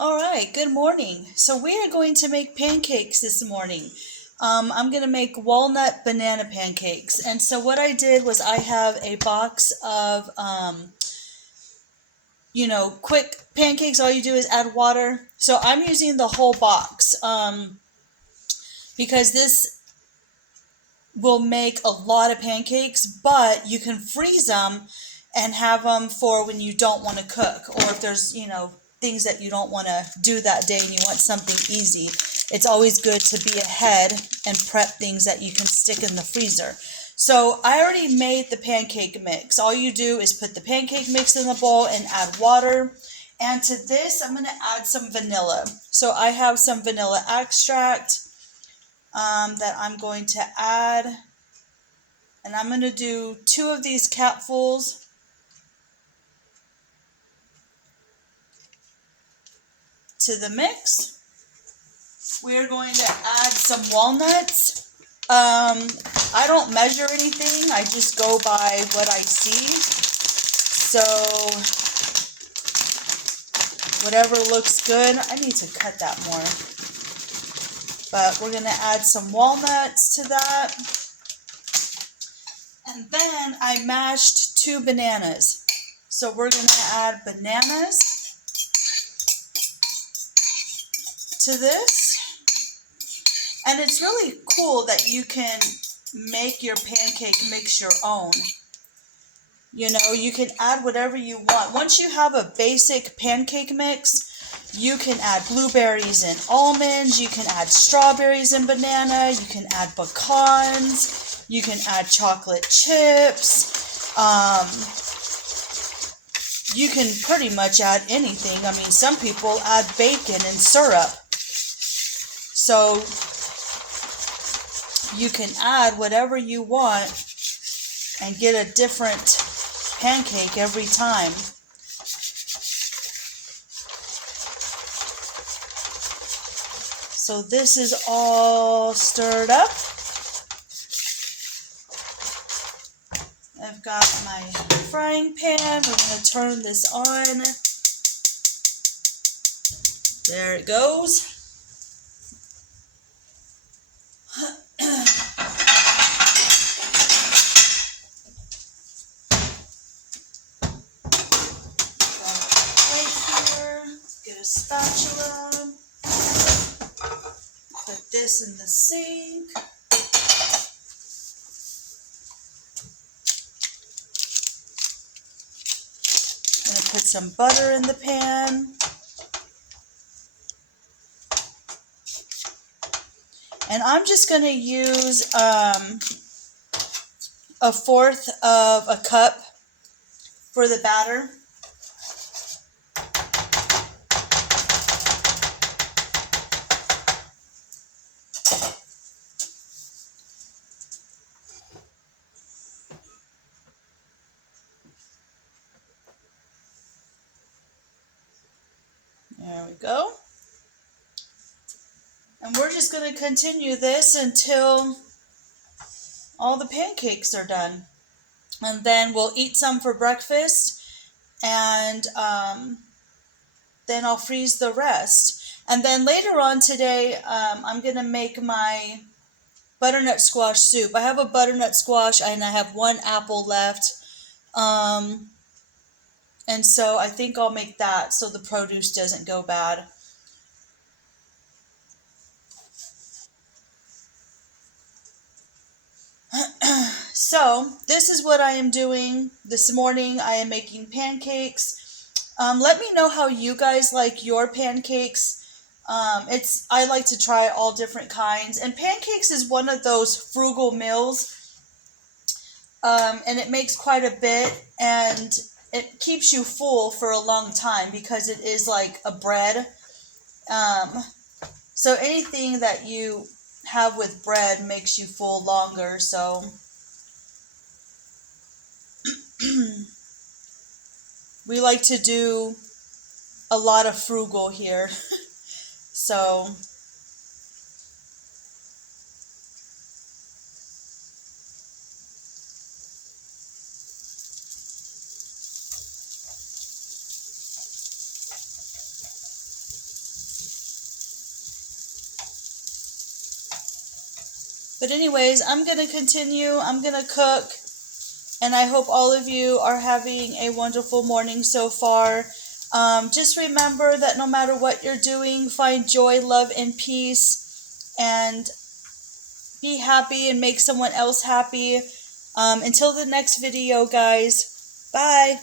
All right, good morning. So we are going to make pancakes this morning. I'm going to make walnut banana pancakes. And so what I did was I have a box of, quick pancakes. All you do is add water. So I'm using the whole box because this will make a lot of pancakes, but you can freeze them and have them for when you don't want to cook, or if there's, things that you don't want to do that day and you want something easy. It's always good to be ahead and prep things that you can stick in the freezer. So I already made the pancake mix. All you do is put the pancake mix in the bowl and add water. And to this, I'm going to add some vanilla. So I have some vanilla extract that I'm going to add. And I'm going to do 2 of these capfuls. To the mix. We're going to add some walnuts. I don't measure anything. I just go by what I see. So whatever looks good. I need to cut that more. But we're going to add some walnuts to that. And then I mashed 2 bananas. So we're going to add bananas to this. And it's really cool that you can make your pancake mix your own. You can add whatever you want. Once you have a basic pancake mix, you can add blueberries and almonds. You can add strawberries and banana. You can add pecans. You can add chocolate chips. You can pretty much add anything. I mean, some people add bacon and syrup. So you can add whatever you want and get a different pancake every time. So this is all stirred up. I've got my frying pan. We're going to turn this on. There it goes. Get a spatula. Put this in the sink. I'm going to put some butter in the pan. And I'm just going to use a fourth of a cup for the batter. There we go. And we're just going to continue this until all the pancakes are done. And then we'll eat some for breakfast, and then I'll freeze the rest. And then later on today, I'm going to make my butternut squash soup. I have a butternut squash and I have 1 apple left. And so I think I'll make that so the produce doesn't go bad. So this is what I am doing this morning. I am making pancakes. Let me know how you guys like your pancakes. I like to try all different kinds, and pancakes is one of those frugal meals. And it makes quite a bit, and it keeps you full for a long time because it is like a bread. So anything that you have with bread makes you full longer. So we like to do a lot of frugal here. So But anyways, I'm going to continue. I'm going to cook. And I hope all of you are having a wonderful morning so far. Just remember that no matter what you're doing, find joy, love, and peace. And be happy and make someone else happy. Until the next video, guys. Bye.